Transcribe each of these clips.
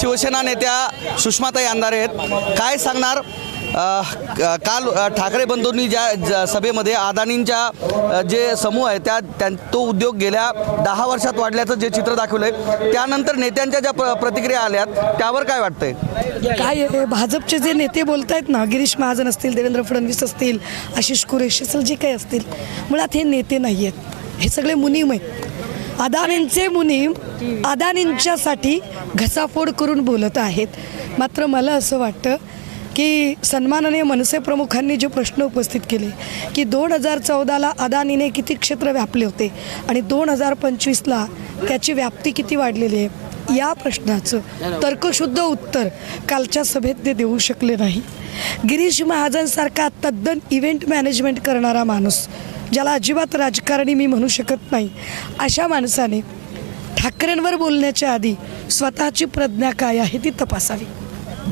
शिवसेना नेत्या सुषमाताई अंधारे आहेत. काय सांगणार? काल ठाकरे बंधूंनी ज्या सभेमध्ये अदानींच्या जे समूह आहे तो उद्योग गेल्या 10 वर्षात वाढल्याचं जे चित्र दाखवलंय, त्यानंतर नेत्यांच्या ज्या प्रतिक्रिया आल्यात त्यावर काय वाटतंय? काय आहे, भाजपचे जे नेते बोलत आहेत ना, गिरीश महाजन असतील, देवेंद्र फडणवीस असतील, आशिष कुरेशी असेल, जे काही असतील, मुळात हे नेते नाही आहेत, हे सगळे मुनीम आहेत. अदानींचे मुनीम अदानींच्यासाठी घसाफोड करून बोलत आहेत. मात्र मला असं वाटतं की सन्माननीय मनसे प्रमुखांनी जे प्रश्न उपस्थित केले की 2014ला अदानीने किती क्षेत्र व्यापले होते आणि 2025ला त्याची व्याप्ती किती वाढलेली आहे, या प्रश्नाचं तर्कशुद्ध उत्तर कालच्या सभेत ते देऊ शकले नाही. गिरीश महाजनसारखा तद्दन इव्हेंट मॅनेजमेंट करणारा माणूस, ज्याला अजिबात राजकारणी मी म्हणू शकत नाही, अशा माणसाने ठाकरेंवर बोलण्याच्या आधी स्वतःची प्रज्ञा काय आहे ती तपासावी.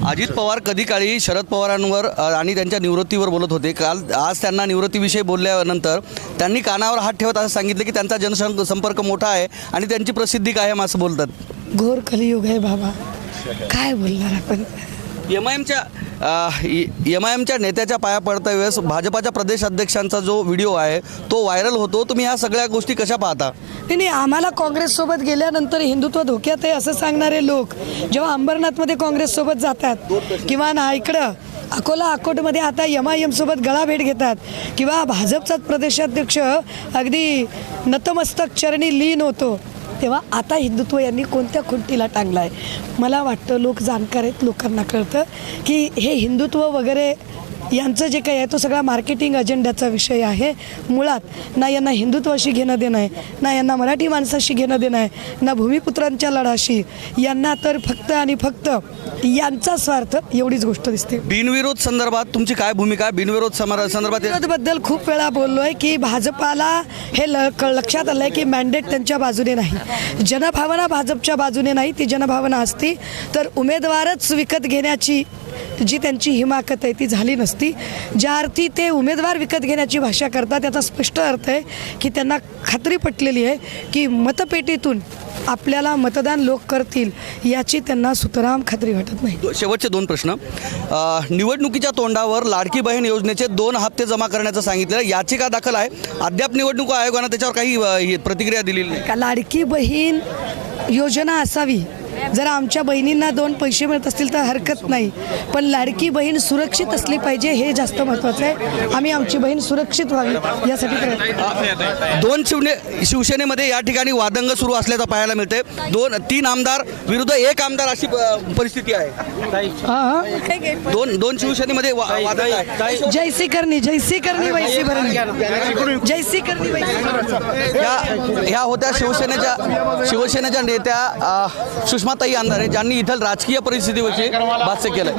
अजित पवार कधी काळी शरद पवारांवर आणि त्यांच्या निवृत्तीवर बोलत होते. आज त्यांना निवृत्तीविषयी बोलल्यानंतर त्यांनी कानावर हात ठेवत असं सांगितलं की त्यांचा जनसंपर्क मोठा आहे आणि त्यांची प्रसिद्धी कायम असं बोलतात. घोर कलियुग आहे बाबा, काय बोलणार आपण. एमआयएमच्या नेत्याच्या पाया पडता वेळेस भाजपाच्या प्रदेश अध्यक्षांचा जो व्हिडिओ आहे तो व्हायरल होतो. तुम्ही ह्या सगळ्या गोष्टी कशा पाहता? नाही, आम्हाला काँग्रेससोबत गेल्यानंतर हिंदुत्व धोक्यात आहे असं सांगणारे लोक जेव्हा अंबरनाथमध्ये काँग्रेससोबत जातात किंवा ना इकडं अकोटमध्ये आता MIM-सोबत गळाभेट घेतात किंवा भाजपचाच प्रदेशाध्यक्ष अगदी नतमस्तक चरणी लीन होतो, तेव्हा आता हिंदुत्व यांनी कोणत्या खुंटीला टांगला आहे. मला वाटतं लोक जाणकार आहेत, लोकांना कळतं की हे हिंदुत्व वगैरे यांचं जे काही आहे तो सगळा मार्केटिंग अजेंड्याचा विषय आहे. मुळात ना यांना हिंदुत्वाशी घेणं देणं आहे, ना यांना मराठी माणसाशी घेणं देणं आहे, ना भूमिपुत्रांच्या लढाशी. यांना तर फक्त आणि फक्त यांचा स्वार्थ, एवढीच गोष्ट दिसते. बिनविरोध संदर्भात तुमची काय भूमिका आहे? बिनविरोध संदर्भात विरोधबद्दल खूप वेळा बोललो आहे की भाजपाला हे लक्षात आलं आहे की मॅन्डेट त्यांच्या बाजूने नाही, जनभावना भाजपच्या बाजूने नाही. ती जनभावना असती तर उमेदवारच विकत घेण्याची जी त्यांची हिमाकत आहे ती झाली नसती. ज्या अर्थी ते उमेदवार विकत घेण्याची भाषा करतात त्याचा स्पष्ट अर्थ आहे की त्यांना खात्री पटलेली आहे की मतपेटीतून आपल्याला मतदान लोक करतील याची त्यांना सुतराम खात्री वाटत नाही. शेवटचे 2 प्रश्न. निवडणुकीच्या तोंडावर लाडकी बहीण योजनेचे 2 हप्ते जमा करण्याचं सांगितलेलं, याचिका दाखल आहे. अद्याप निवडणूक आयोगानं त्याच्यावर काही प्रतिक्रिया दिलेली नाही. का लाडकी बहीण योजना असावी, जर आमच्या बहिणींना 2 पैसे मिळत असतील तर हरकत नाही, पण लाडकी बहीण सुरक्षित असली पाहिजे हे जास्त महत्त्वाचं आहे. आम्ही आमची बहीण सुरक्षित व्हावी यासाठी प्रयत्न. 2 शिवसेनेमध्ये या ठिकाणी वादंग सुरू असल्याचं पाहायला मिळते. 3 आमदार विरुद्ध 1 आमदार अशी परिस्थिती आहे. 2 शिवसेनेमध्ये वादंग आहे. जैसी करणी वैसी भरणी, जैसी करणी वैसी भरणी. ह्या होत्या शिवसेनेच्या नेत्या सुषमाताई अंधारे, ज्यांनी इथं राजकीय परिस्थितीविषयी भाष्य केलं.